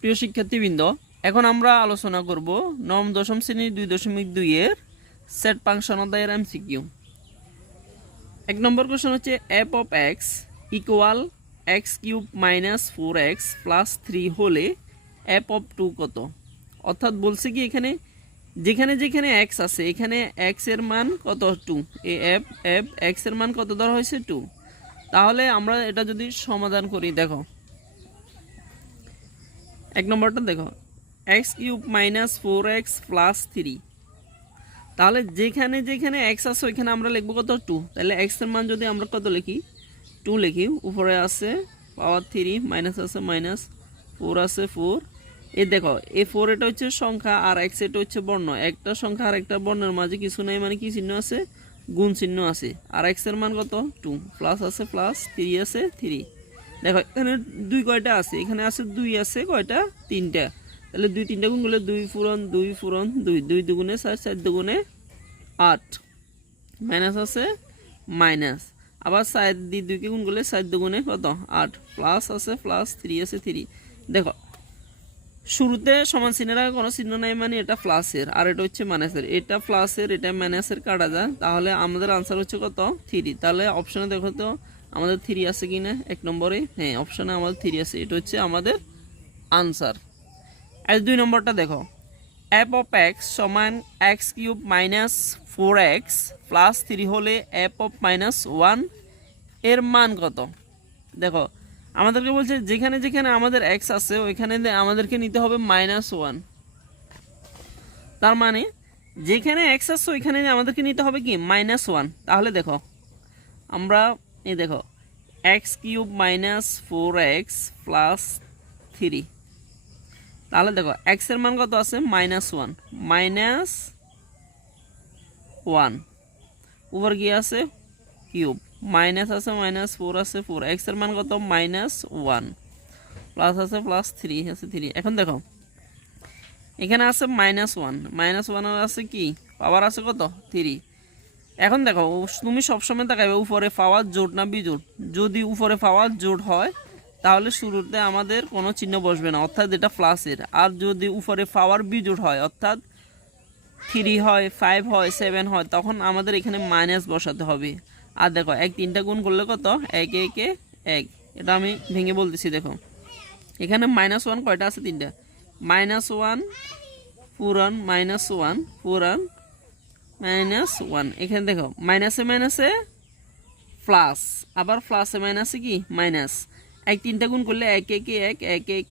প্রিয় শিক্ষার্থীবৃন্দ, এখন আমরা আলোচনা করব নবম দশম শ্রেণীর 2.2 এর সেট ফাংশন অধ্যায়ের এমসিকিউ। 1 নম্বর কোশ্চেন হচ্ছে f of x equal x³ minus 4x plus 3 হলে f of 2 কত? অর্থাৎ বলছে কি এখানে যেখানে যেখানে x আছে এখানে x এর মান কত 2, এই f x এর মান কত ধরা হয়েছে 2। তাহলে আমরা এটা যদি সমাধান করি, দেখো 1 নম্বরটা দেখো x³ মাইনাস 4x প্লাস 3, তাহলে যেখানে যেখানে x আছে ওইখানে আমরা লিখব কত 2। তাহলে x এর মান যদি আমরা কত লিখি 2 লিখি, উপরে আছে পাওয়ার 3, মাইনাস আছে মাইনাস, 4 আছে 4। এই দেখো এই 4 এটা হচ্ছে সংখ্যা আর x এটা হচ্ছে বর্ণ, একটা সংখ্যা আর একটা বর্ণের মাঝে কিছু নাই, মানে কি চিহ্ন আছে? গুণ চিহ্ন আছে। আর x এর মান কত 2, প্লাস আছে প্লাস, 3 আছে 3। দেখো এখানে 2 কয়টা আছে? এখানে আছে 2 আছে কয়টা? 3টা। তাহলে 2 3টা গুণ করলে 2 পূরণ 2 পূরণ 2, 2 দুগুণে 4, 4 দুগুণে 8, মাইনাস আছে মাইনাস, আবার 4 দিয়ে 2 কে গুণ করলে 4 দুগুণে কত 8, প্লাস আছে প্লাস, 3 আছে 3। দেখো শুরুতে সমান চিহ্নের আগে কোনো চিহ্ন নাই, মানে এটা প্লাসের আর এটা হচ্ছে মাইনাসের, এটা প্লাসের এটা মাইনাসের কাটা যায়, তাহলে আমাদের আনসার হচ্ছে কত 3। তাহলে অপশনে দেখো তো আমাদের 3 আছে কিনা 1 নম্বরে, হ্যাঁ অপশনে আমাদের 3 আছে, এটা হচ্ছে আমাদের আনসার। আর 2 নম্বরটা দেখো f of x সমান x³ মাইনাস 4x প্লাস 3 হলে f of মাইনাস 1 এর মান কত? দেখো আমাদেরকে বলছে যেখানে যেখানে আমাদের x আছে ওইখানে আমাদেরকে নিতে হবে -1। তার মানে যেখানে x আছে ওইখানে আমাদেরকে নিতে হবে কি -1। তাহলে দেখো আমরা এই দেখো x³ মাইনাস 4x প্লাস 3, তাহলে দেখো x এর মান কত আছে -1, -1 উপর কি আছে কিউব, মাইনাস আছে মাইনাস, 4 আছে 4, x এর মান কত -1, প্লাস আছে প্লাস, 3 আছে 3। এখন দেখো এখানে আছে -1 আর আছে কি পাওয়ার আছে কত 3। এখন দেখো তুমি সবসময় তাকাবে উপরে পাওয়ার জোড় না বিজোড়। যদি উপরে পাওয়ার জোড় হয় তাহলে শুরুতে আমাদের কোনো চিহ্ন বসবে না, অর্থাৎ এটা প্লাসের। আর যদি উপরে পাওয়ার বিজোড় হয় অর্থাৎ 3 হয় 5 হয় 7 হয় তখন আমাদের এখানে মাইনাস বসাতে হবে। আর দেখো 1 3টা গুণ করলে কত 1 1 1, এটা আমি ভেঙে বলতেছি। দেখো এখানে -1 কয়টা আছে 3টা, -1 পূরণ -1 পূরণ -1। এখানে দেখো মাইনাসে মাইনাসে প্লাস, আবার প্লাসে মাইনাসে কি মাইনাস, 1 3টা গুণ করলে 1 1 1 1 1